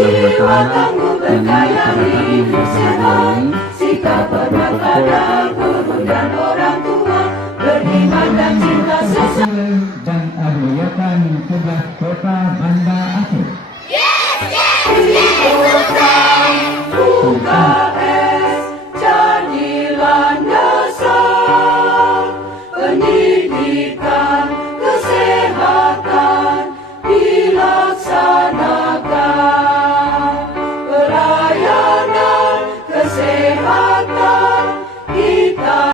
Subhanahu wa Ta'ala yang pada tadi bersama ini sikap hormat pada guru dan orang tua, beriman dan cinta sesama dan Abu Yakan Kiblat Kota Bandar